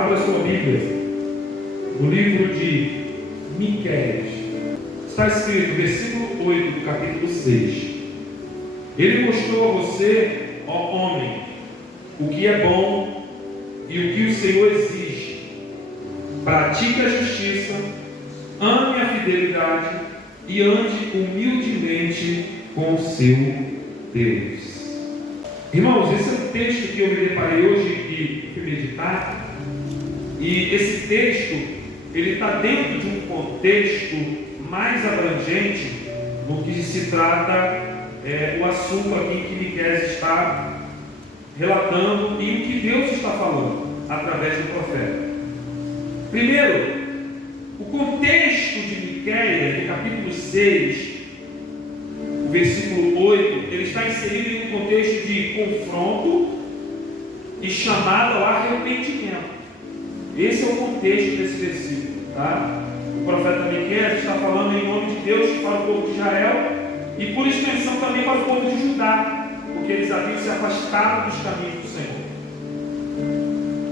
Abra sua Bíblia no livro de Miqueias. Está escrito, versículo 8 do capítulo 6. Ele mostrou a você, ó homem, o que é bom e o que o Senhor exige. Pratique a justiça, ame a fidelidade e ande humildemente com o seu Deus. Irmãos, esse é o texto que eu me deparei hoje e fui meditar. E esse texto, ele está dentro de um contexto mais abrangente do que se trata o assunto aqui que Miqueias está relatando e o que Deus está falando através do profeta. Primeiro, o contexto de Miqueias, no capítulo 6, o versículo 8, ele está inserido em um contexto de confronto e chamado ao arrependimento. Esse é o contexto desse versículo, tá? O profeta Miqueias está falando em nome de Deus para o povo de Israel e por extensão também para o povo de Judá, porque eles haviam se afastado dos caminhos do Senhor.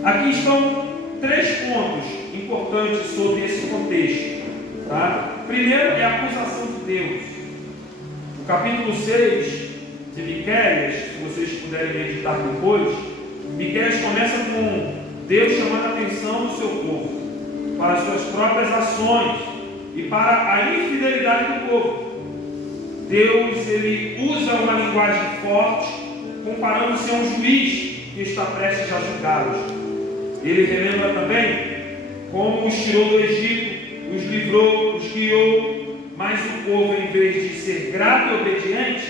Aqui estão 3 pontos importantes sobre esse contexto, tá? Primeiro é a acusação de Deus. O capítulo 6 de Miqueias, se vocês puderem meditar depois, Miqueias começa com Deus chamando a atenção do seu povo para as suas próprias ações e para a infidelidade do povo. Deus, ele usa uma linguagem forte, comparando-se a um juiz que está prestes a julgá-los. Ele relembra também como os tirou do Egito, os livrou, os guiou, mas o povo, em vez de ser grato e obediente,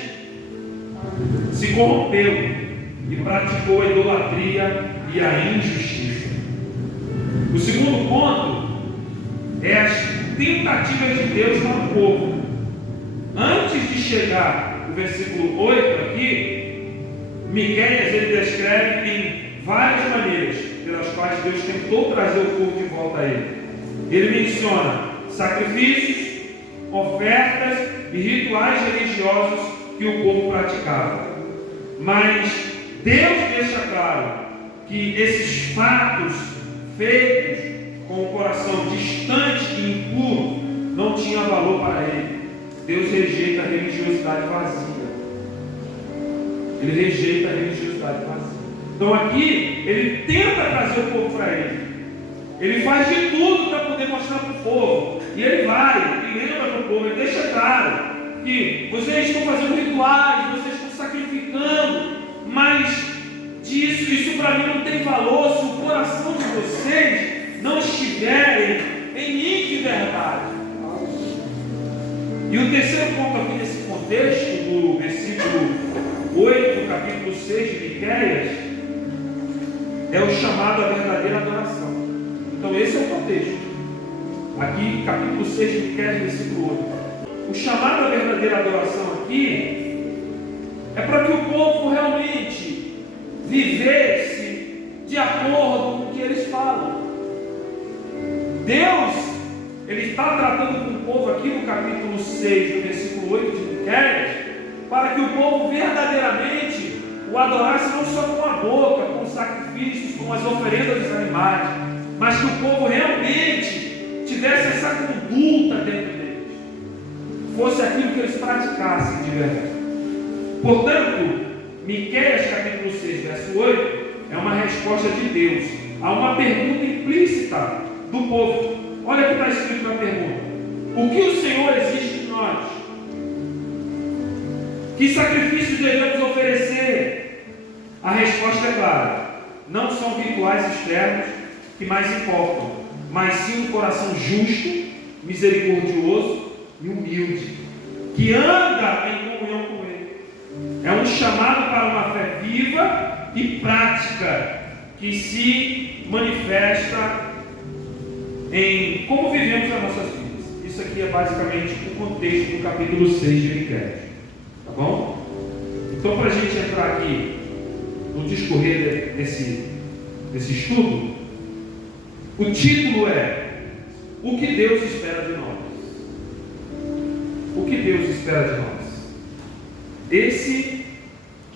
se corrompeu e praticou a idolatria e a injustiça. O segundo ponto é as tentativas de Deus para o povo. Antes de chegar o versículo 8 aqui, Miqueias ele descreve em várias maneiras pelas quais Deus tentou trazer o povo de volta a ele. Ele menciona sacrifícios, ofertas e rituais religiosos que o povo praticava. Mas Deus deixa claro que esses fatos feitos com o coração distante e impuro não tinham valor para ele. Deus rejeita a religiosidade vazia. Ele rejeita a religiosidade vazia. Então aqui, ele tenta trazer o povo para ele. Ele faz de tudo para poder mostrar para o povo. E ele vai, e lembra para o povo, ele deixa claro que vocês estão fazendo rituais, vocês estão sacrificando, mas isso para mim não tem valor se o coração de vocês não estiverem em mim de verdade. E o terceiro ponto aqui nesse contexto, do versículo 8 do capítulo 6 de Miqueias, é o chamado à verdadeira adoração. Então esse é o contexto. Aqui, capítulo 6 de Miqueias, versículo 8. O chamado à verdadeira adoração aqui é para que o povo realmente vivesse de acordo com o que eles falam. Deus, ele está tratando com o povo aqui no capítulo 6, do versículo 8 de Miqueias, para que o povo verdadeiramente o adorasse não só com a boca, com os sacrifícios, com as oferendas dos animais, mas que o povo realmente tivesse essa conduta dentro deles, fosse aquilo que eles praticassem de verdade. Portanto, Miqueias capítulo 6, verso 8, é uma resposta de Deus a uma pergunta implícita do povo. Olha o que está escrito na pergunta: o que o Senhor exige de nós? Que sacrifícios devemos oferecer? A resposta é clara: não são rituais externos que mais importam, mas sim um coração justo, misericordioso e humilde, que anda em comunhão com Ele. É um chamado para uma fé viva e prática, que se manifesta em como vivemos as nossas vidas. Isso aqui é basicamente o contexto do capítulo 6 de Miqueias. Tá bom? Então, para a gente entrar aqui no discorrer desse estudo, o título é: o que Deus espera de nós? O que Deus espera de nós? Esse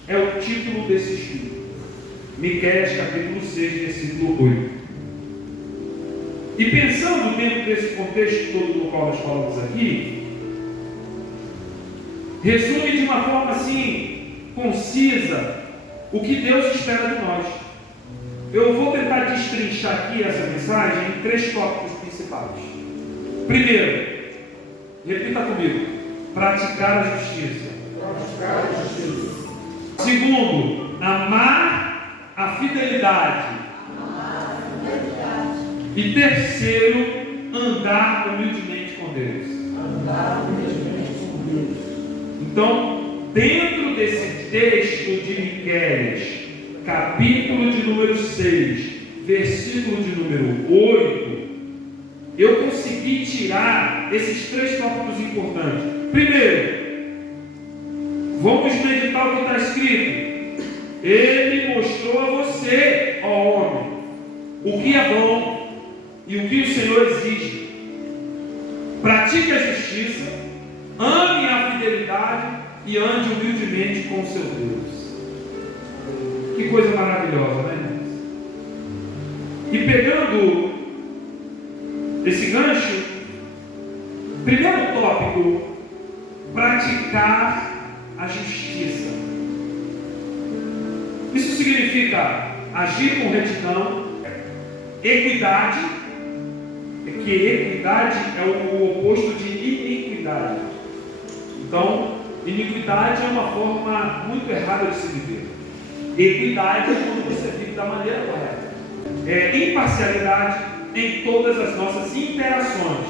é o título desse estudo. Miqueias capítulo 6, versículo 8. E pensando dentro desse contexto todo do qual nós falamos aqui, resume de uma forma assim, concisa, o que Deus espera de nós. Eu vou tentar destrinchar aqui essa mensagem em 3 tópicos principais. Primeiro, repita comigo: praticar a justiça. Praticar a justiça. Segundo, amar a fidelidade. E terceiro, andar humildemente com Deus. Andar humildemente com Deus. Então, dentro desse texto de Miqueias, capítulo de número 6, versículo de número 8, eu consegui tirar esses 3 tópicos importantes. Primeiro, vamos meditar o que está escrito. Ele mostrou a você, ó homem, o que é bom e o que o Senhor exige. Pratique a justiça, ame a fidelidade e ande humildemente com o seu Deus. Que coisa maravilhosa, né, irmãos? E pegando esse gancho, primeiro tópico: praticar a justiça. Isso significa agir com retidão, equidade, que equidade é o oposto de iniquidade. Então, iniquidade é uma forma muito errada de se viver. Equidade é quando você vive da maneira correta. É imparcialidade em todas as nossas interações.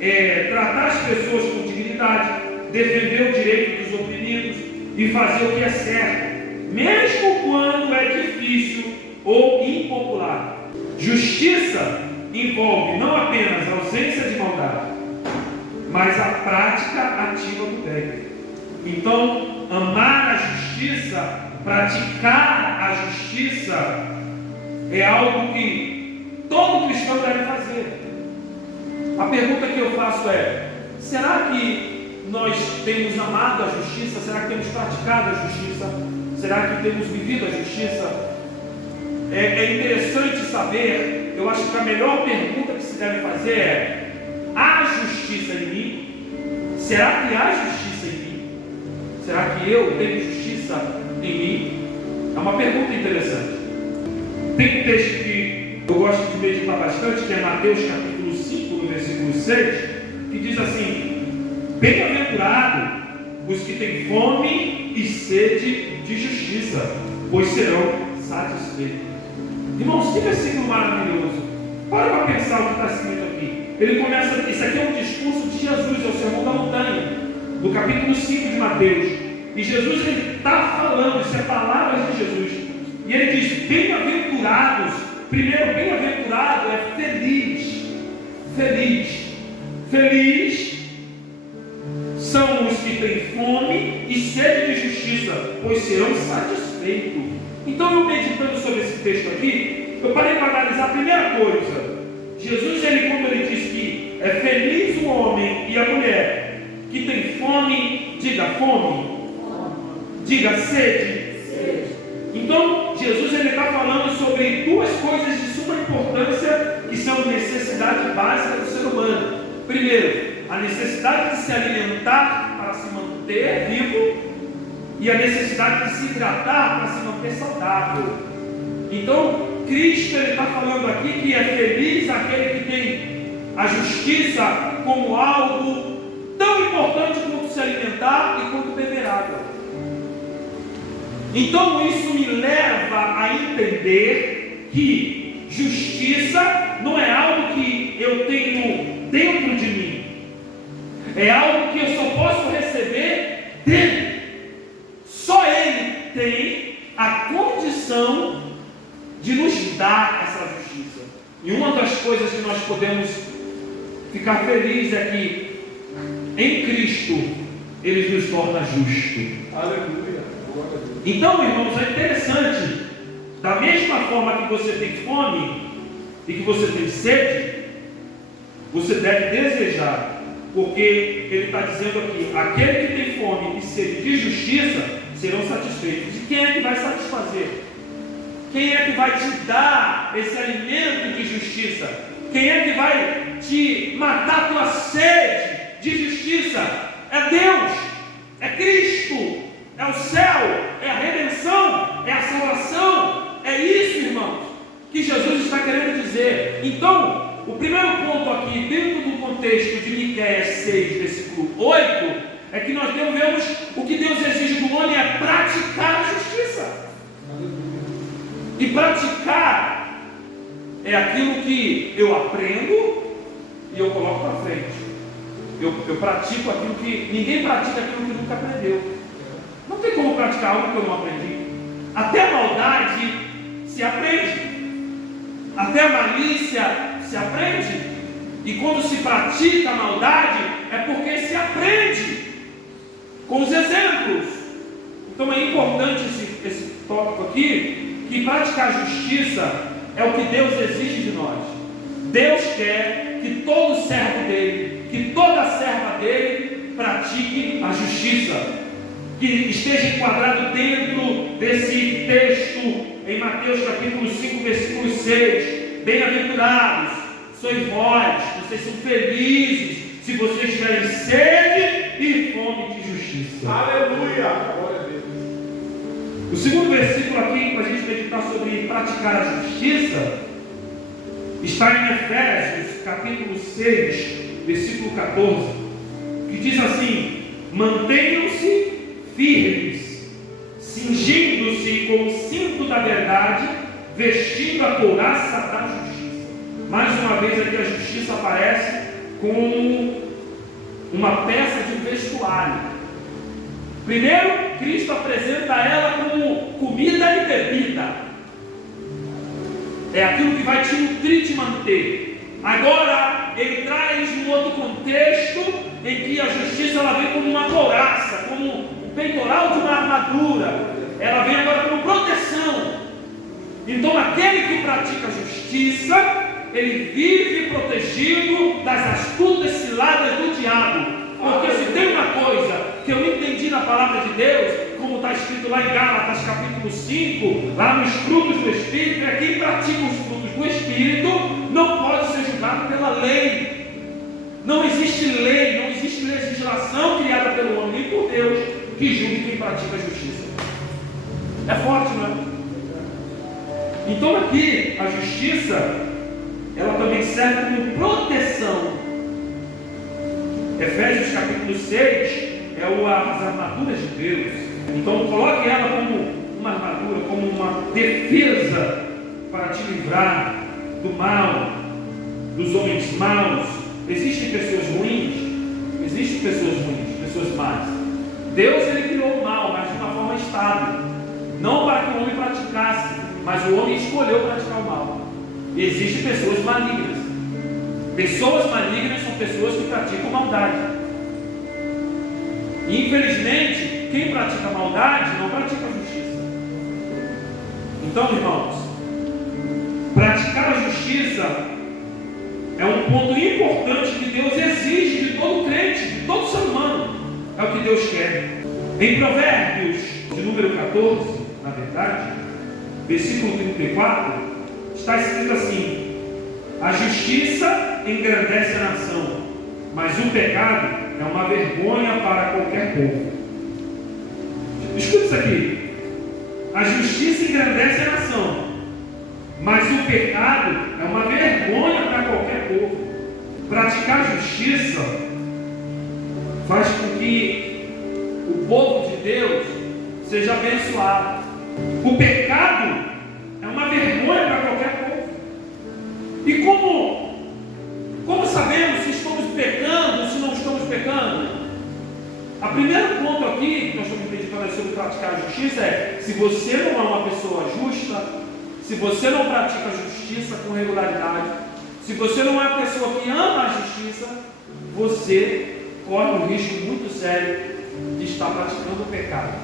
É tratar as pessoas com dignidade, defender o direito dos oprimidos e fazer o que é certo, mesmo quando é difícil ou impopular. Justiça envolve não apenas a ausência de maldade, mas a prática ativa do bem. Então, amar a justiça, praticar a justiça, é algo que todo cristão deve fazer. A pergunta que eu faço é: será que nós temos amado a justiça? Será que temos praticado a justiça? Será que temos vivido a justiça? É interessante saber. Eu acho que a melhor pergunta que se deve fazer é: há justiça em mim? Será que há justiça em mim? Será que eu tenho justiça em mim? É uma pergunta interessante. Tem um texto que eu gosto de meditar bastante, que é Mateus capítulo 5, no versículo 6, que diz assim: bem-aventurado os que têm fome e sede de justiça, pois serão satisfeitos. Irmãos, que versículo maravilhoso. Para pensar o que está escrito aqui. Ele começa, isso aqui é um discurso de Jesus, é o Sermão da Montanha, do capítulo 5 de Mateus. E Jesus está falando, isso é palavras de Jesus. E ele diz: bem-aventurados. Primeiro, bem-aventurado é feliz. Feliz. Feliz são os que têm fome e sede de justiça, pois serão satisfeitos. Então, eu meditando sobre esse texto aqui, eu parei para analisar a primeira coisa. Jesus, quando ele diz que é feliz o homem e a mulher que tem fome, diga fome, diga sede. Então, Jesus está falando sobre 2 coisas de suma importância, que são necessidade básica do ser humano. Primeiro, a necessidade de se alimentar para se manter vivo, e a necessidade de se hidratar para se manter saudável. Então, Cristo está falando aqui que é feliz aquele que tem a justiça como algo tão importante quanto se alimentar e quanto beber água. Então, isso me leva a entender que justiça não é algo que eu tenho dentro de mim, é algo que eu só posso receber dele. Só Ele tem a condição de nos dar essa justiça. E uma das coisas que nós podemos ficar felizes é que em Cristo Ele nos torna justos. Aleluia. Então, irmãos, é interessante. Da mesma forma que você tem fome e que você tem sede, você deve desejar. Porque ele está dizendo aqui: aquele que tem fome e sede de justiça serão satisfeitos. E quem é que vai satisfazer? Quem é que vai te dar esse alimento de justiça? Quem é que vai te matar a tua sede de justiça? É Deus, é Cristo, é o céu, é a redenção, é a salvação. É isso, irmãos, que Jesus está querendo dizer. Então, o primeiro ponto aqui, dentro do contexto de Miqueias 6, versículo 8, é que nós devemos, o que Deus exige do homem é praticar a justiça. E praticar é aquilo que eu aprendo e eu coloco para frente. Eu pratico aquilo que... Ninguém pratica aquilo que nunca aprendeu. Não tem como praticar algo que eu não aprendi. Até a maldade se aprende. Até a malícia se aprende. E quando se pratica a maldade, é porque se aprende com os exemplos. Então é importante esse tópico aqui, que praticar a justiça é o que Deus exige de nós. Deus quer que todo servo dele, que toda serva dele pratique a justiça, que esteja enquadrado dentro desse texto em Mateus capítulo 5, versículo 6. Bem-aventurados sois vós, vocês são felizes se vocês tiverem sede e fome de justiça. Aleluia! Glória a Deus. O segundo versículo aqui, para a gente meditar sobre praticar a justiça, está em Efésios capítulo 6, versículo 14, que diz assim: mantenham-se firmes, cingindo-se com o cinto da verdade, vestindo a couraça da justiça. Mais uma vez aqui a justiça aparece como uma peça de vestuário. Primeiro, Cristo apresenta ela como comida e bebida. É aquilo que vai te nutrir, te manter. Agora, ele traz um outro contexto em que a justiça ela vem como uma couraça, como o peitoral de uma armadura. Ela vem agora como proteção. Então, aquele que pratica a justiça, ele vive protegido das astutas ciladas do diabo. Porque se tem uma coisa que eu entendi na palavra de Deus, como está escrito lá em Gálatas capítulo 5, lá nos frutos do Espírito, é quem pratica os frutos do Espírito não pode ser julgado pela lei. Não existe lei, não existe legislação criada pelo homem nem por Deus que julgue quem pratica a justiça. É forte, não é? Então aqui a justiça ela também serve como proteção. Efésios capítulo 6 é as armaduras de Deus. Então coloque ela como uma armadura, como uma defesa para te livrar do mal, dos homens maus. Existem pessoas ruins, pessoas más. Deus ele criou o mal, mas de uma forma estável, não para que o homem praticasse, mas o homem escolheu praticar o mal. Existem pessoas malignas. Pessoas malignas são pessoas que praticam maldade. E infelizmente, quem pratica maldade não pratica a justiça. Então, irmãos, praticar a justiça é um ponto importante que Deus exige de todo crente, de todo ser humano. É o que Deus quer. Em Provérbios, de número 14, na verdade, versículo 34, está escrito assim: a justiça engrandece a nação, mas o pecado é uma vergonha para qualquer povo. Escuta isso aqui. A justiça engrandece a nação, mas o pecado é uma vergonha para qualquer povo. Praticar a justiça faz com que o povo de Deus seja abençoado. O pecado é uma vergonha para qualquer povo. E como sabemos se estamos pecando ou se não estamos pecando? O primeiro ponto aqui que nós estamos meditando sobre praticar a justiça é: se você não é uma pessoa justa, se você não pratica a justiça com regularidade, se você não é uma pessoa que ama a justiça, você corre um risco muito sério de estar praticando o pecado.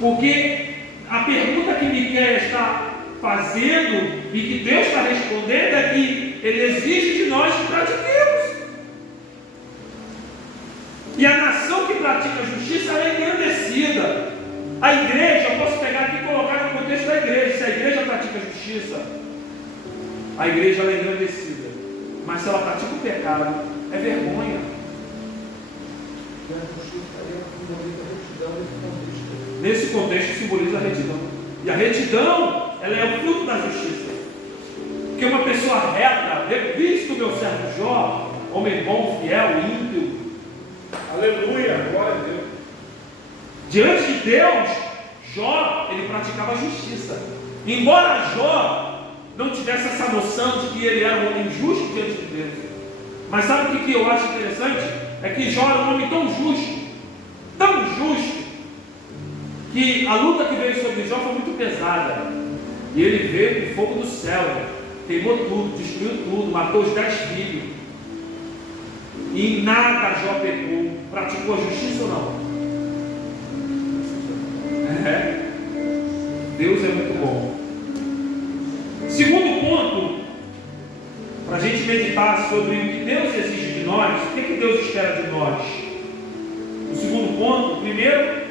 Porque a pergunta que Miqueias está fazendo e que Deus está respondendo é que Ele exige de nós que pratiquemos. E a nação que pratica a justiça é engrandecida. A igreja, eu posso pegar aqui e colocar no contexto da igreja. Se a igreja pratica a justiça, a igreja ela é engrandecida. Mas se ela pratica o pecado, é vergonha. Nesse contexto simboliza a retidão. E a retidão, ela é o fruto da justiça. Porque uma pessoa reta, visto o meu servo Jó, homem bom, fiel, íntegro, Aleluia, glória a Deus. diante de Deus, Jó, ele praticava a justiça. Embora Jó não tivesse essa noção de que ele era um homem justo diante de Deus. Mas sabe o que eu acho interessante? É que Jó era um homem tão justo, que a luta que veio sobre Jó foi muito pesada. E ele veio com fogo do céu, queimou tudo, destruiu tudo, matou os 10 filhos. E em nada Jó pecou. Praticou a justiça ou não? Deus é muito bom. Segundo ponto, para a gente meditar sobre o que Deus exige de nós, o que Deus espera de nós. O segundo ponto, o primeiro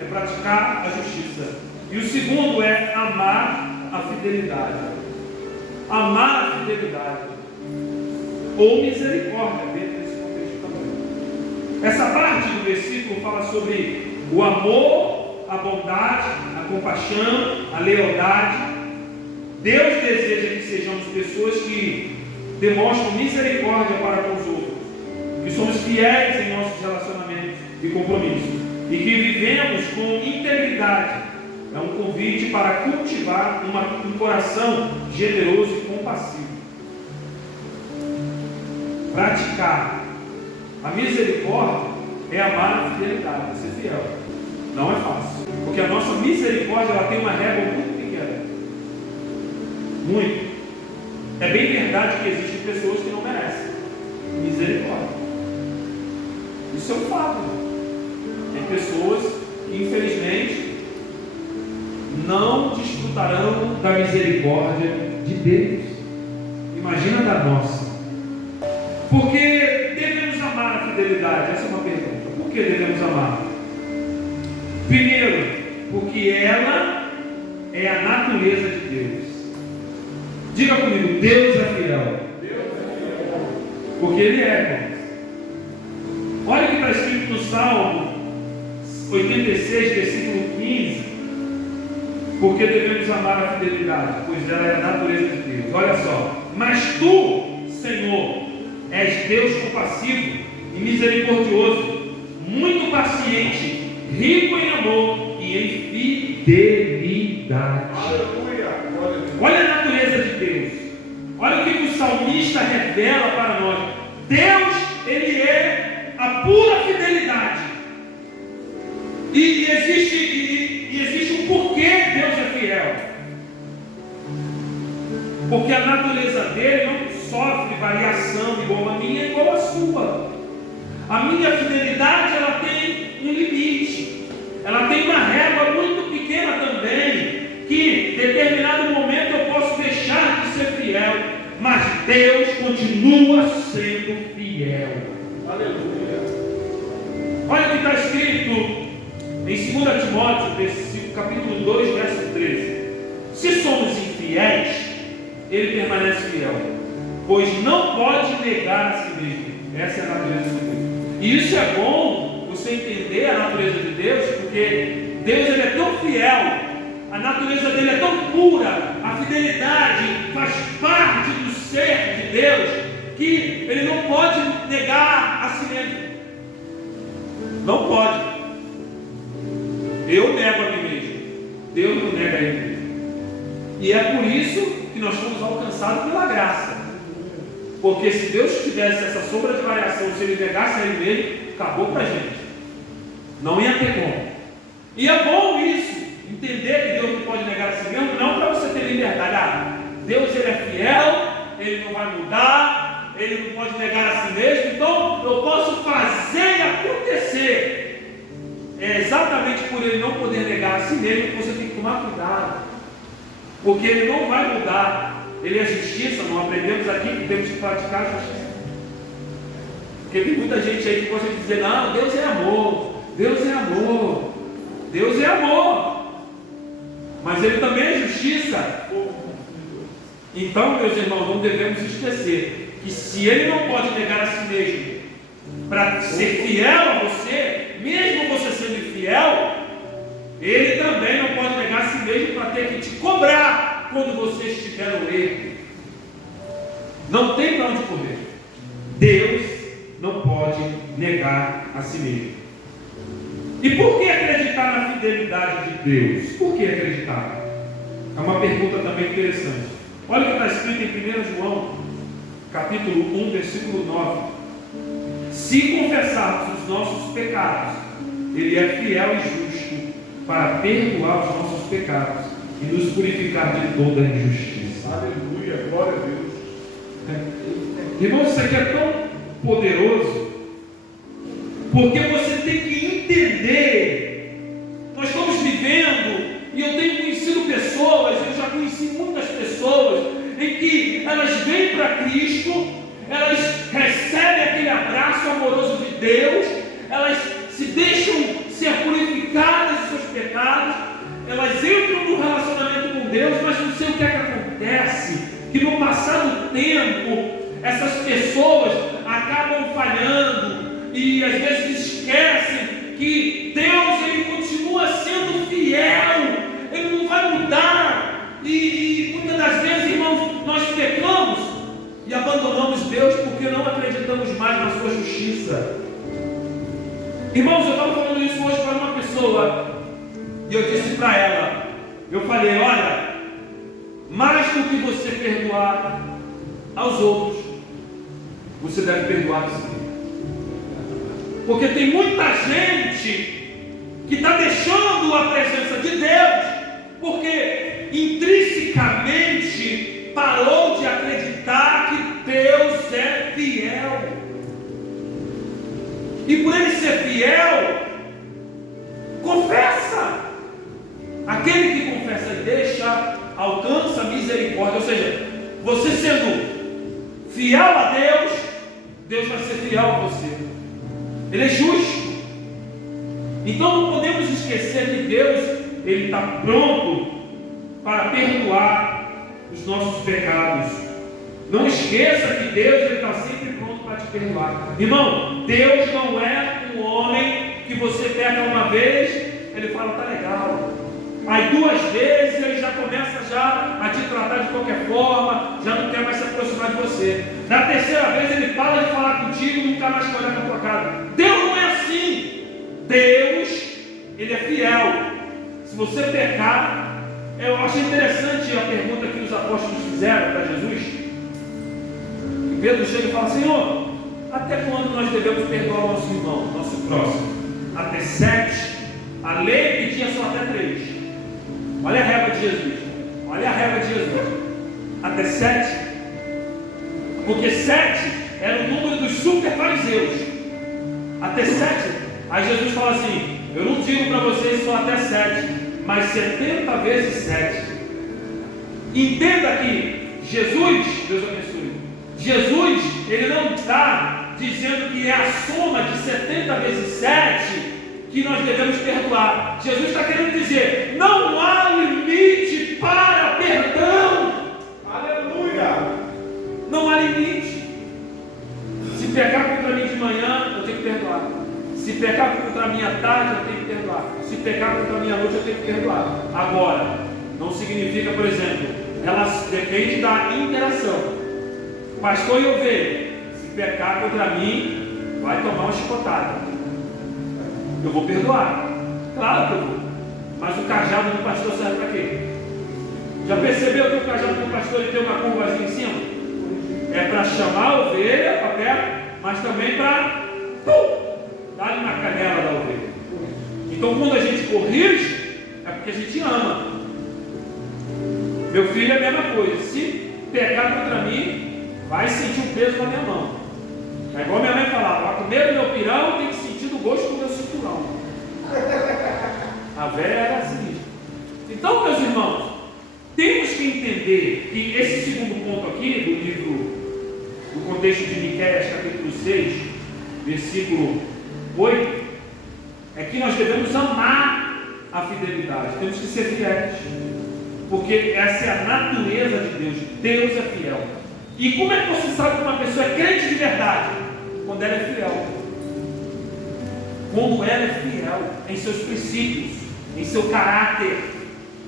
é praticar a justiça. E o segundo é amar a fidelidade. Amar a fidelidade. Ou misericórdia, dentro desse contexto também. Essa parte do versículo fala sobre o amor, a bondade, a compaixão, a lealdade. Deus deseja que sejamos pessoas que demonstram misericórdia para com os outros, que somos fiéis em nossos relacionamentos e compromissos, e que vivemos com integridade. É um convite para cultivar um coração generoso e compassivo. Praticar a misericórdia é amar a fidelidade, é ser fiel. Não é fácil, porque a nossa misericórdia ela tem uma régua muito pequena. Muito. É bem verdade que existem pessoas que não merecem misericórdia. Isso é um fato. Tem pessoas que infelizmente não desfrutarão da misericórdia de Deus. Imagina da nossa. Por que devemos amar a fidelidade? Essa é uma pergunta. Por que devemos amar? Primeiro, porque ela é a natureza de Deus. Diga comigo, Deus é fiel. Porque Ele é. Olha o que está escrito no Salmo 86, versículo 15. Porque devemos amar a fidelidade, pois ela é a natureza de Deus. Olha só. Mas tu, Senhor, és Deus compassivo e misericordioso, muito paciente, rico em amor e em fidelidade. Aleluia, glória a Deus. Olha a natureza de Deus. Olha o que o salmista revela para nós. Deus, Ele é a pura fidelidade. E existe um porquê Deus é fiel. Porque a natureza dele não sofre variação igual a minha, igual a sua. A minha fidelidade ela tem um limite. Ela tem uma régua muito pequena também, que em determinado momento eu posso deixar de ser fiel, mas Deus continua sendo fiel. Aleluia. Olha o que está escrito em 2 Timóteo, capítulo 2, verso 13. Se somos infiéis, Ele permanece fiel, pois não pode negar a si mesmo. Essa é a natureza de Deus. E isso é bom você entender a natureza de Deus, porque Deus ele é tão fiel, a natureza dele é tão pura, a fidelidade faz parte do ser de Deus, que ele não pode negar a si mesmo. Não pode. Eu nego a mim mesmo, Deus não nega a ele mesmo. E é por isso que nós fomos alcançados pela graça. Porque se Deus tivesse essa sombra de variação, se Ele negasse a Ele mesmo, acabou para a gente. Não ia ter como. E é bom isso, entender que Deus não pode negar a si mesmo, não para você ter liberdade. Deus Ele é fiel, Ele não vai mudar, Ele não pode negar a si mesmo, então eu posso fazer e acontecer. É exatamente por Ele não poder negar a si mesmo que você tem que tomar cuidado. Porque Ele não vai mudar. Ele é justiça, não aprendemos aqui que temos que praticar a justiça. Porque tem muita gente aí que gosta de dizer, não, Deus é amor, Deus é amor, Deus é amor. Mas Ele também é justiça. Então, meus irmãos, não devemos esquecer que se ele não pode negar a si mesmo para ser fiel a você, mesmo você sendo infiel, ele também não pode negar a si mesmo para ter que te cobrar quando você estiver no erro. Não tem para onde correr. Deus não pode negar a si mesmo. E por que acreditar na fidelidade de Deus? Por que acreditar? É uma pergunta também interessante. Olha o que está escrito em 1 João, capítulo 1, versículo 9. Se confessarmos os nossos pecados, Ele é fiel e justo para perdoar os nossos pecados e nos purificar de toda a injustiça. Aleluia, glória a Deus. Irmãos, isso aqui é tão poderoso, porque você tem que entender. Nós estamos vivendo, e eu tenho conhecido pessoas, eu já conheci muitas pessoas, em que elas vêm para Cristo, elas recebem aquele abraço amoroso de Deus, elas se deixam ser purificadas dos seus pecados, elas entram no relacionamento com Deus, mas não sei o que é que acontece, que no passar do tempo, essas pessoas acabam falhando, e às vezes esquecem que Deus, Ele continua sendo fiel, Ele não vai mudar, e muitas das vezes, irmãos, nós pecamos e abandonamos Deus porque não acreditamos mais na sua justiça. Irmãos, eu estava falando isso hoje para uma pessoa, e eu disse para ela, eu falei, olha, mais do que você perdoar aos outros, você deve perdoar a si mesmo. Porque tem muita gente que está deixando a presença de Deus, porque intrinsecamente parou de acreditar que Deus é fiel. E por Ele ser fiel, confessa. Aquele que confessa e deixa, alcança a misericórdia. Ou seja, você sendo fiel a Deus, Deus vai ser fiel a você. Ele é justo. Então não podemos esquecer que Deus, Ele está pronto para perdoar os nossos pecados. Não esqueça que Deus, Ele está sempre pronto para te perdoar. Irmão, Deus não é um homem que você peca uma vez, Ele fala, tá legal. Aí 2 vezes Ele já começa a te tratar de qualquer forma, já não quer mais se aproximar de você. Na 3ª vez Ele para de falar contigo e nunca mais olhar para a tua cara. Deus não é assim. Deus, Ele é fiel. Se você pecar, eu achei interessante a pergunta que os apóstolos fizeram para Jesus. E Pedro chega e fala, Senhor, até quando nós devemos perdoar o nosso irmão, nosso próximo? Até 7? A lei pedia só até 3. Olha a régua de Jesus. Olha a régua de Jesus. Até 7. Porque 7 era o número dos super fariseus. Até 7. Aí Jesus fala assim, eu não digo para vocês só até 7, mas 70 vezes 7. Entenda que Jesus, Deus abençoe, Jesus, Ele não está dizendo que é a soma de 70 vezes 7 que nós devemos perdoar. Jesus está querendo dizer, não há limite para perdão. Aleluia. Não há limite. Se pecar contra mim de manhã, eu tenho que perdoar. Se pecar contra mim à tarde, eu tenho que perdoar. Se pecar contra mim à noite, eu tenho que perdoar. Agora, não significa, por exemplo, ela depende da interação. Pastor e ovelha, se pecar contra mim, vai tomar uma chicotada. Eu vou perdoar. Claro que eu vou. Mas o cajado do pastor serve para quê? Já percebeu que o cajado do pastor ele tem uma curvazinha em cima? É para chamar a ovelha para perto, mas também para dar-lhe na canela da ovelha. Então quando a gente corrige, é porque a gente ama. Meu filho é a mesma coisa. Se pecar contra mim, vai sentir o peso na minha mão. É igual minha mãe falava, para comer o meu pirão tem que sentir o gosto do meu cinturão. A velha era assim. Então, meus irmãos, temos que entender que esse segundo ponto aqui do livro, do contexto de Miqueias, capítulo 6, versículo 8, é que nós devemos amar a fidelidade, temos que ser fiéis. porque essa é a natureza de Deus. Deus é fiel. E como é que você sabe que uma pessoa é crente de verdade? Quando ela é fiel. Quando ela é fiel em seus princípios, em seu caráter,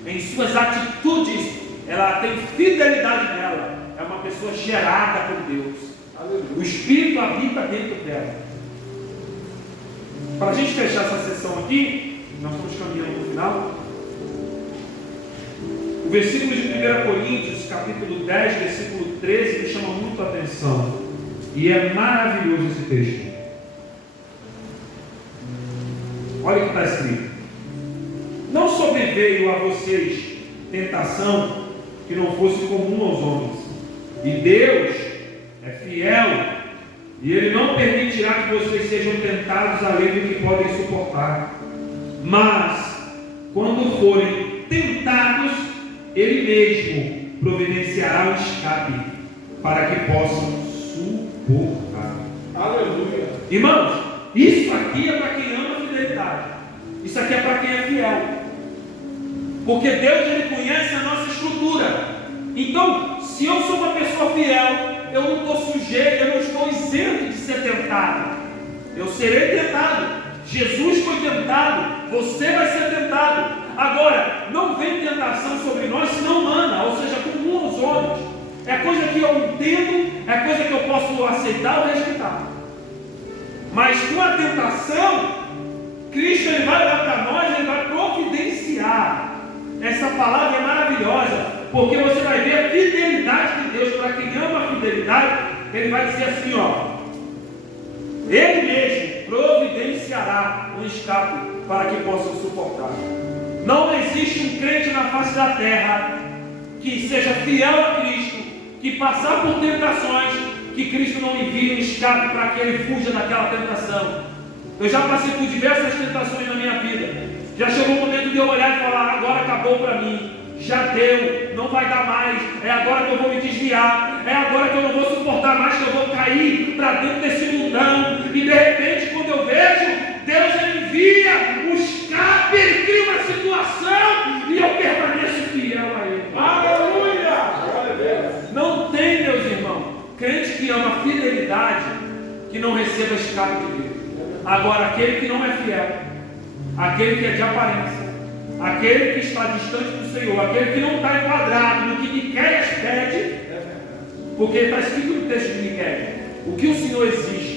em suas atitudes, ela tem fidelidade nela. É uma pessoa gerada por Deus. O Espírito habita dentro dela. Para a gente fechar essa sessão aqui, nós estamos caminhando no final. O versículo de 1 Coríntios, capítulo 10, versículo 13, me chama muito a atenção. E é maravilhoso esse texto. Olha o que está escrito: não sobreveio a vocês tentação que não fosse comum aos homens, e Deus é fiel, e Ele não permitirá que vocês sejam tentados além do que podem suportar, mas quando forem tentados, Ele mesmo providenciará o escape para que possam suportar. Aleluia. Irmãos, isso aqui é para quem ama a fidelidade. Isso aqui é para quem é fiel. Porque Deus, Ele conhece a nossa estrutura. Então, se eu sou uma pessoa fiel, eu não estou sujeito, eu não estou isento de ser tentado. Eu serei tentado. Jesus foi tentado. Você vai ser tentado. Agora, não vem tentação sobre nós senão humana, ou seja, comum aos homens. É coisa que eu entendo, é coisa que eu posso aceitar ou rejeitar. Mas com a tentação, Cristo Ele vai dar para nós, Ele vai providenciar. Essa palavra é maravilhosa, porque você vai ver a fidelidade de Deus. Para quem ama a fidelidade, Ele vai dizer assim, ó: Ele mesmo providenciará um escape para que possam suportar. Não existe um crente na face da terra que seja fiel a Cristo, que passar por tentações, que Cristo não envie um escape para que ele fuja daquela tentação. Eu já passei por diversas tentações na minha vida. Já chegou o momento de eu olhar e falar: agora acabou para mim, já deu, não vai dar mais, é agora que eu vou me desviar, é agora que eu não vou suportar mais, que eu vou cair para dentro desse mundão. E de repente, quando eu vejo, Deus envia o escape, Ele cria uma situação e eu permaneço fiel a Ele. Aleluia! Não tem, meus irmãos, crente que ama a fidelidade que não receba escape de Deus. Agora, aquele que não é fiel, aquele que é de aparência, aquele que está distante do Senhor, aquele que não está enquadrado no que Miqueias pede, porque está escrito no texto de Miqueias, o que o Senhor exige.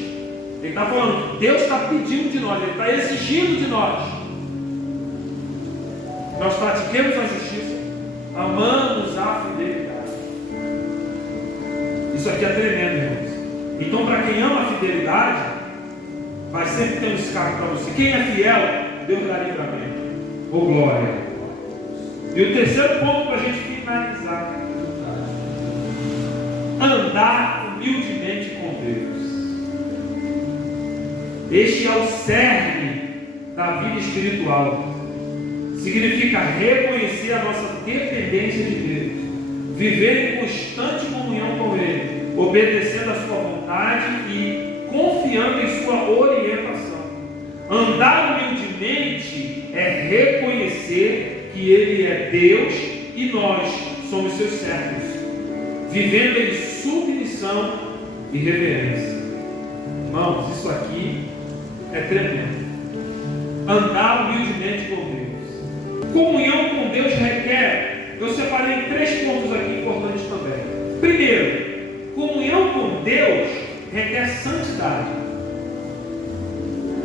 Ele está falando que Deus está pedindo de nós, Ele está exigindo de nós. Nós pratiquemos a justiça, amamos a fidelidade. Isso aqui é tremendo, irmãos. Então, para quem ama a fidelidade, vai sempre ter um escape para você. Quem é fiel, Deus dá livramento. Oh, glória. E o terceiro ponto para a gente finalizar: andar humildemente com Deus. Este é o cerne da vida espiritual. Significa reconhecer a nossa dependência de Deus, viver em constante comunhão com Ele, obedecendo a sua vontade e confiando em sua orientação. Andar humildemente é reconhecer que Ele é Deus e nós somos seus servos, vivendo em submissão e reverência. Irmãos, isso aqui é tremendo. Andar humildemente com Deus. Comunhão com Deus requer, eu separei 3 pontos aqui importantes também. Primeiro, comunhão com Deus requer santidade.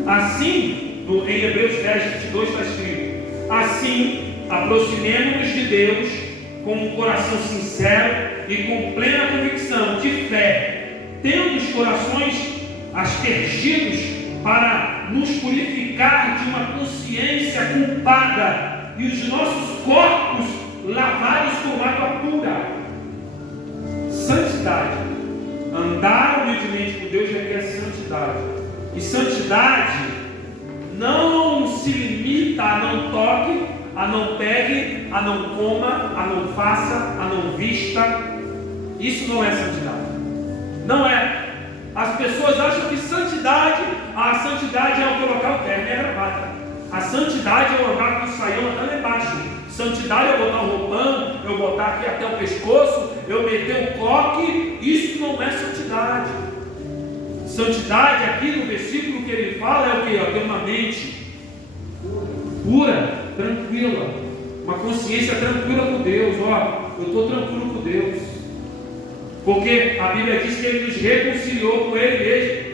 Assim, em Hebreus 10:22 está escrito: assim, aproximemo-nos de Deus com um coração sincero e com plena convicção de fé, tendo os corações aspergidos para nos purificar de uma consciência culpada e os nossos corpos lavados com água pura. Santidade. Andar humildemente com Deus requer santidade. E santidade não se limita a não toque, a não pegue, a não coma, a não faça, a não vista. Isso não é santidade. Não é. As pessoas acham que santidade, a santidade é eu colocar o terno e a gravata. A santidade é eu andar com o saião até lá embaixo. Santidade é botar um roupão, eu botar aqui até o pescoço, eu meter um coque. Isso não é santidade. Santidade, aqui no versículo que ele fala, é o que? Ter uma mente pura, tranquila, uma consciência tranquila com Deus. Eu estou tranquilo com Deus, porque a Bíblia diz que Ele nos reconciliou com Ele mesmo.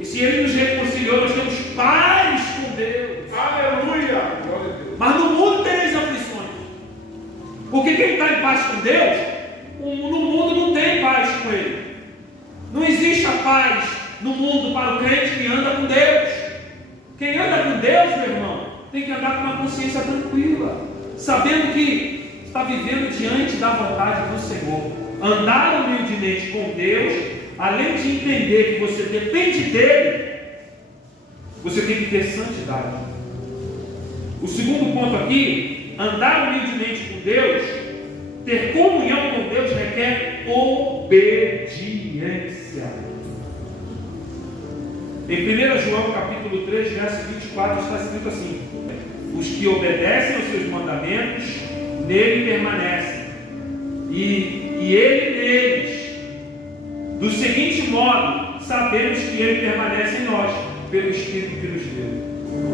E se Ele nos reconciliou, nós temos paz com Deus. Aleluia! Mas no mundo tereis aflições, porque quem está em paz com Deus, no mundo não tem paz com Ele. Não existe a paz no mundo para o crente que anda com Deus. Quem anda com Deus, meu irmão, tem que andar com uma consciência tranquila, sabendo que está vivendo diante da vontade do Senhor. Andar humildemente com Deus, além de entender que você depende dEle, você tem que ter santidade. O segundo ponto aqui, andar humildemente com Deus, ter comunhão com Deus, requer obediência. Em 1 João capítulo 3, verso 24, está escrito assim: os que obedecem aos seus mandamentos, nele permanecem, e ele neles. Do seguinte modo, sabemos que ele permanece em nós, pelo Espírito que nos deu.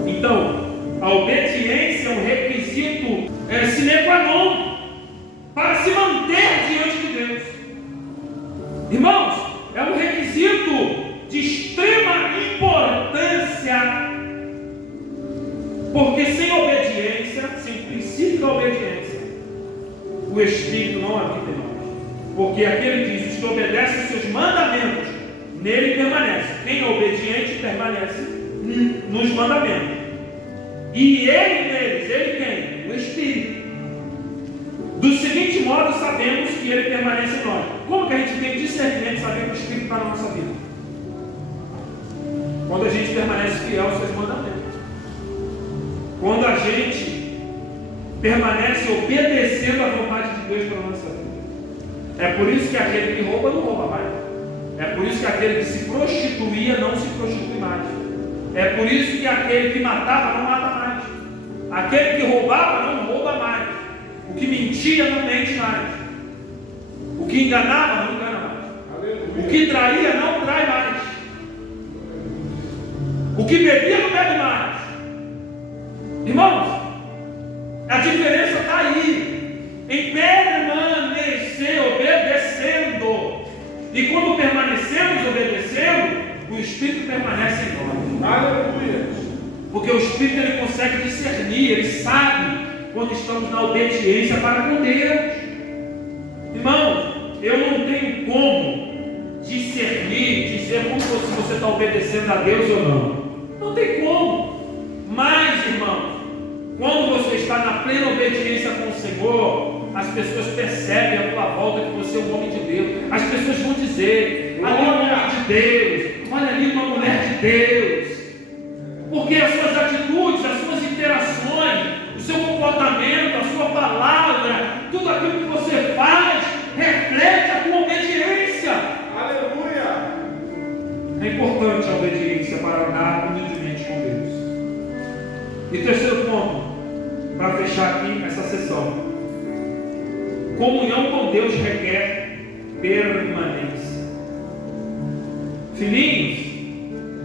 Então, a obediência é um requisito sine qua non para se manter diante de Deus. Irmãos, é um requisito de extrema importância, porque sem obediência, sem o princípio da obediência, o Espírito não habita em nós. Porque aquele diz: os que obedecem aos seus mandamentos, nele permanece. Quem é obediente permanece nos mandamentos. E ele neles, ele quem? O Espírito. Do seguinte modo, sabemos que ele permanece em nós. Como que a gente tem discernimento de saber que o Espírito está na nossa vida? Quando a gente permanece fiel aos seus mandamentos. Quando a gente permanece obedecendo à vontade de Deus para a nossa vida. É por isso que aquele que rouba não rouba mais. É por isso que aquele que se prostituía não se prostitui mais. É por isso que aquele que matava não mata mais. Aquele que roubava não rouba mais. O que mentia não mente mais. O que enganava não engana mais. O que traía não trai mais. O que bebia não bebe mais. Irmãos, a diferença está aí. Em permanecer obedecendo. E quando permanecemos obedecendo, o Espírito permanece em nós. Aleluia! Porque o Espírito ele consegue discernir, ele sabe quando estamos na obediência para com Deus. Irmão, eu não tenho como discernir, dizer como se você está obedecendo a Deus ou não. Não tem como. Mas, irmão, quando você está na plena obediência com o Senhor, as pessoas percebem à tua volta que você é um homem de Deus. As pessoas vão dizer: ali é um homem de Deus, olha ali uma mulher de Deus. Porque as suas atitudes, as suas interações, o seu comportamento, a sua palavra, tudo aquilo que você faz, reflete a tua obediência. Aleluia! É importante a obediência para andar humildemente com Deus. E terceiro ponto, para fechar aqui essa sessão: comunhão com Deus requer permanência. Filhinhos,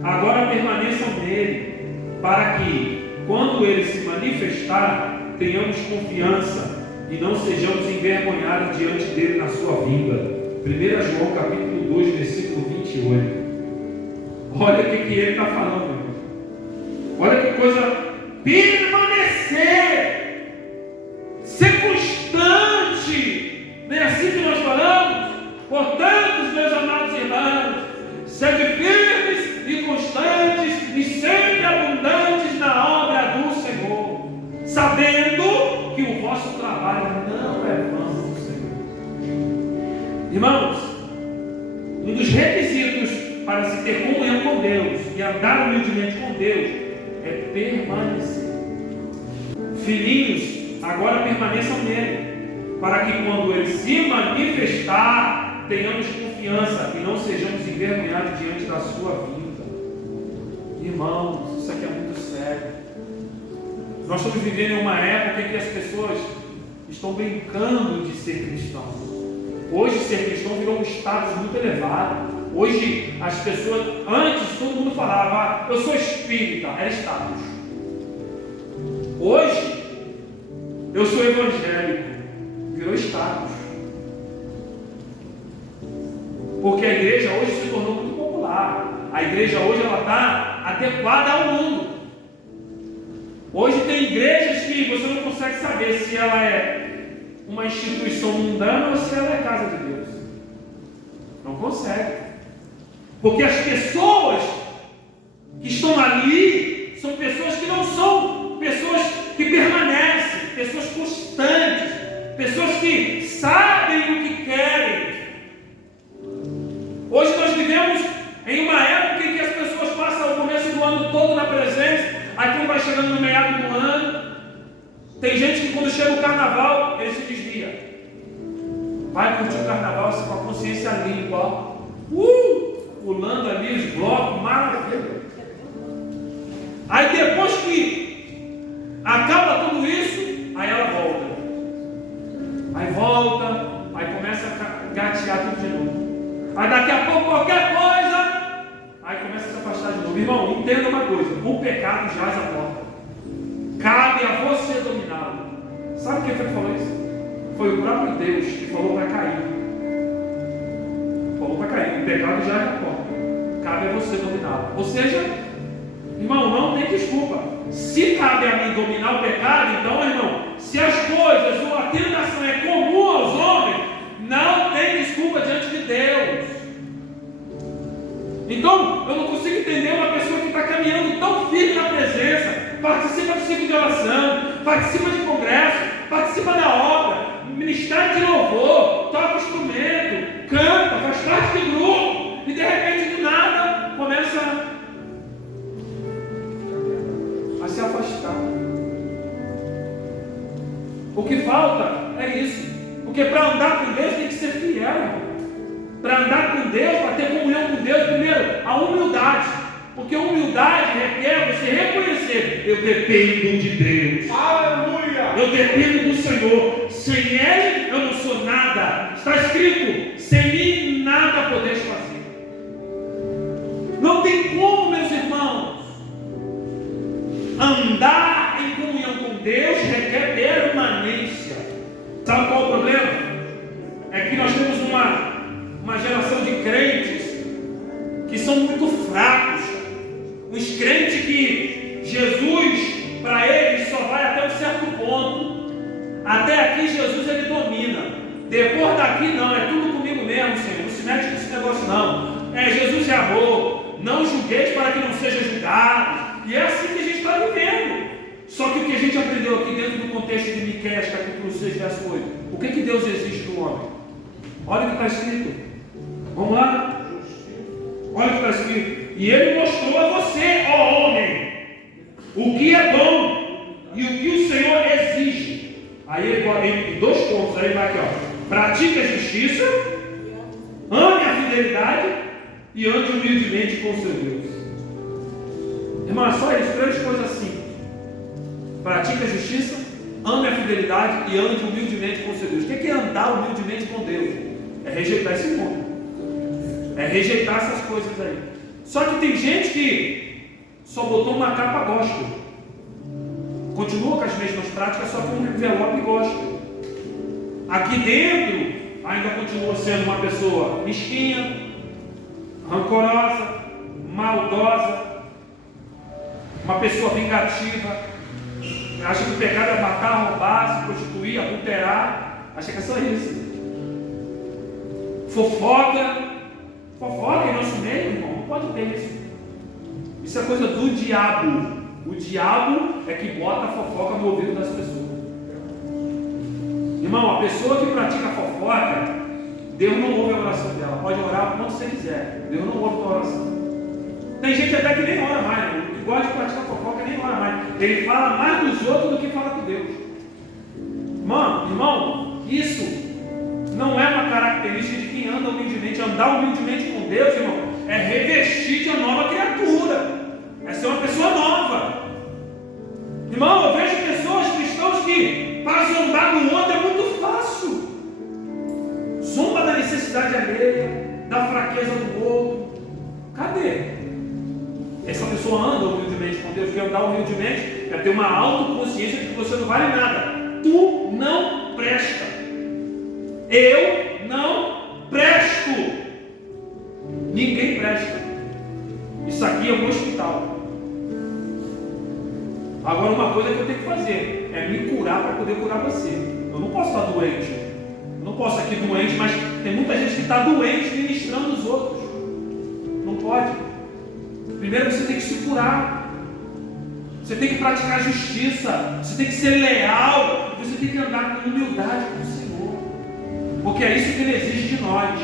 agora permaneçam nele, para que, quando ele se manifestar, tenhamos confiança e não sejamos envergonhados diante dele na sua vinda. 1 João capítulo 2, versículo 28. Olha o que ele está falando, irmão. Olha que coisa. Permanecer, ser constante. Não é assim que nós falamos? Portanto, meus amados irmãos, sede firmes e constantes e sempre abundantes na obra do Senhor, sabendo que o vosso trabalho não é vão no Senhor. Irmãos, um dos requisitos para se ter comunhão com Deus e andar humildemente com Deus é permanecer. Filhinhos, agora permaneçam nele, para que quando ele se manifestar, tenhamos confiança e não sejamos envergonhados diante da sua vinda. Irmãos, isso aqui é muito sério. Nós estamos vivendo em uma época em que as pessoas estão brincando de ser cristãos. Hoje ser cristão virou um status muito elevado. Hoje as pessoas, antes todo mundo falava, eu sou espírita, era status. Hoje, eu sou evangélico, virou status. Porque a igreja hoje se tornou muito popular. A igreja hoje ela está adequada ao mundo. Hoje tem igrejas que você não consegue saber se ela é uma instituição mundana ou se ela é casa de Deus. Não consegue. Porque as pessoas que estão ali são pessoas que não são pessoas que permanecem, pessoas constantes, pessoas que sabem o que querem. Hoje nós vivemos em uma época em que as pessoas passam o começo do ano todo na presença, aí quando vai chegando no meado do ano, tem gente que quando chega o carnaval, ele se desvia. Vai curtir o carnaval assim, com a consciência limpa, ó. Pulando ali os blocos, maravilha. Aí depois que acaba tudo isso, aí ela volta. Aí começa a gatear tudo de novo. Aí daqui a pouco qualquer coisa, aí começa a se afastar de novo. Irmão, entenda uma coisa: o pecado jaz a porta. Cabe a você dominá-lo. Sabe quem foi que falou isso? Foi o próprio Deus que falou para Caim. Falou para Caim: o pecado jaz a porta. Cabe a você dominá-lo. Ou seja, irmão, não tem desculpa. Se cabe a mim dominar o pecado, então, irmão, se as coisas ou a tentação é comum aos homens, não tem desculpa diante de Deus. Então, eu não consigo entender uma pessoa que está caminhando tão firme na presença, participa do ciclo de oração, participa de congresso, participa da obra, ministério de louvor, toca instrumento, canta, faz parte de grupo, e de repente do nada começa a se afastar. O que falta é isso. Porque para andar com Deus tem que ser fiel. Para andar com Deus, para ter comunhão com Deus, primeiro, a humildade. Porque humildade requer você reconhecer: eu dependo de Deus. Aleluia! Eu dependo do Senhor. Sem Ele eu não sou nada. Está escrito: sem mim nada podeis fazer. Não tem como, meus irmãos. Andar em comunhão com Deus requer permanência. Sabe qual é o problema? É que nós temos uma geração de crentes que são muito fracos. Uns crentes que Jesus, para eles, só vai até um certo ponto. Até aqui Jesus ele domina. Depois daqui não, é tudo comigo mesmo, Senhor. Não se mete nesse negócio não. Jesus é amor. Não julgueis para que não seja julgado. E é assim que a gente está vivendo. Só que o que a gente aprendeu aqui dentro do contexto de Miqueias, capítulo 6, verso 8. O que Deus exige do homem? Olha o que está escrito. Vamos lá? Olha o que está escrito. E ele mostrou a você, ó homem, o que é bom e o que o Senhor exige. Aí ele bota em 2 pontos. Aí vai aqui, ó. Pratique a justiça, ame a fidelidade e ande humildemente com o seu Deus. Irmão, é só isso, 3 coisas assim. Pratique a justiça, ame a fidelidade e ande humildemente com o seu Deus. O que é andar humildemente com Deus? É rejeitar esse mundo. É rejeitar essas coisas aí. Só que tem gente que só botou uma capa gospel. Continua com as mesmas práticas, só com um envelope gospel. Aqui dentro ainda continua sendo uma pessoa mesquinha, rancorosa, maldosa, uma pessoa vingativa. Acha que o pecado é matar, roubar, se prostituir, adulterar. Acha que é só isso. Fofoca em nosso meio, irmão. Não pode ter isso. Isso é coisa do diabo. O diabo é que bota a fofoca no ouvido das pessoas. Irmão, a pessoa que pratica fofoca, Deus não ouve a oração dela. Pode orar quando você quiser. Deus não ouve a tua oração. Tem gente até que nem ora mais, né? Que gosta de praticar fofoca, nem ora mais. Ele fala mais dos outros do que fala com Deus. Irmão, isso não é uma característica de quem anda humildemente. Andar humildemente com Deus, irmão, é revestir de uma nova criatura. É ser uma pessoa nova. Irmão, eu vejo Zombar do outro é muito fácil. Zomba da necessidade alheia, da fraqueza do outro. Cadê? Essa pessoa anda humildemente com Deus, quer andar humildemente, quer ter uma autoconsciência de que você não vale nada. Tu não presta. Eu não presto. Ninguém presta. Isso aqui é um hospital. Agora, uma coisa que eu tenho que fazer é me curar para poder curar você. Eu não posso estar doente. Eu não posso aqui doente, mas tem muita gente que está doente ministrando os outros. Não pode. Primeiro você tem que se curar. Você tem que praticar justiça. Você tem que ser leal. Você tem que andar com humildade com o Senhor. Porque é isso que Ele exige de nós.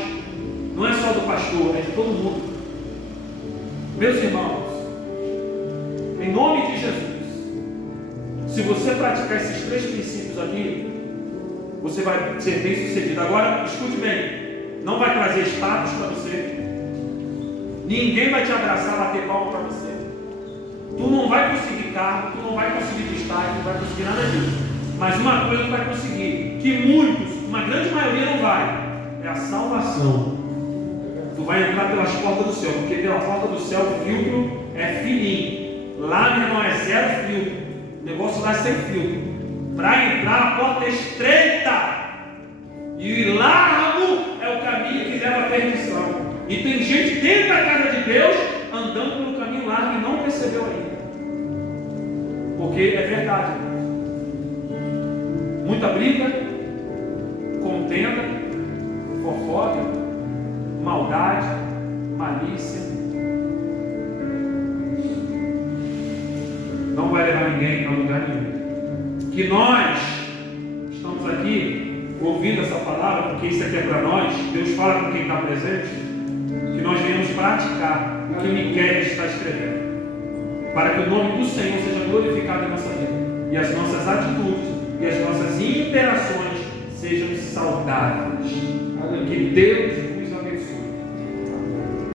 Não é só do pastor, é de todo mundo. Meus irmãos, em nome de Jesus, se você praticar esses 3 princípios aqui, você vai ser bem sucedido. Agora, escute bem, não vai trazer status para você, ninguém vai te abraçar, bater palma para você, tu não vai conseguir carro, tu não vai conseguir destaque, não vai conseguir nada disso. Mas uma coisa tu vai conseguir, que muitos, uma grande maioria não vai, é a salvação. Tu vai entrar pelas portas do céu, porque pela porta do céu o filtro é fininho. Lá, meu irmão, é zero filtro. O negócio lá é sem filtro. Para entrar, a porta é estreita. E largo é o caminho que leva à perdição. E tem gente dentro da casa de Deus andando pelo caminho largo e não percebeu ainda. Porque é verdade. Muita briga, contenda, fofoca, maldade, malícia, não vai levar ninguém a lugar nenhum. Que nós estamos aqui ouvindo essa palavra, porque isso aqui é para nós. Deus fala com quem está presente, que nós venhamos praticar o que Miqueias está escrevendo, para que o nome do Senhor seja glorificado em nossa vida, e as nossas atitudes e as nossas interações sejam saudáveis. Que Deus